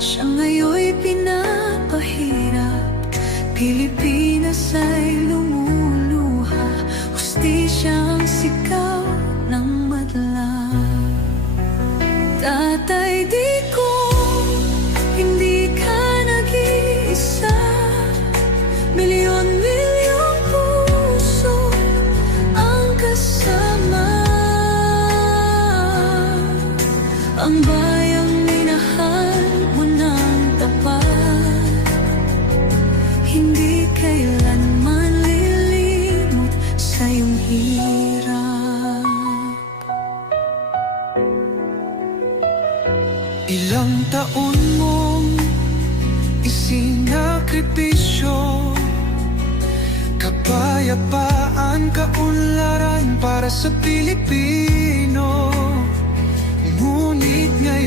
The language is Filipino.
Siya ngayon'y pinapahirap, Pilipinas ay lumuluha, hustisyang sigaw ng madla. Tatay, di ko, hindi ka nag-iisa. Milyon-milyong puso ang kasama. Ang bayang minahal mo ng tapat, hindi kailanman lilimot sa iyong hirap. Ilang taon mong isinakripisyo, kapayapaan, kaunlaran para sa Pilipino. Ngunit ngayon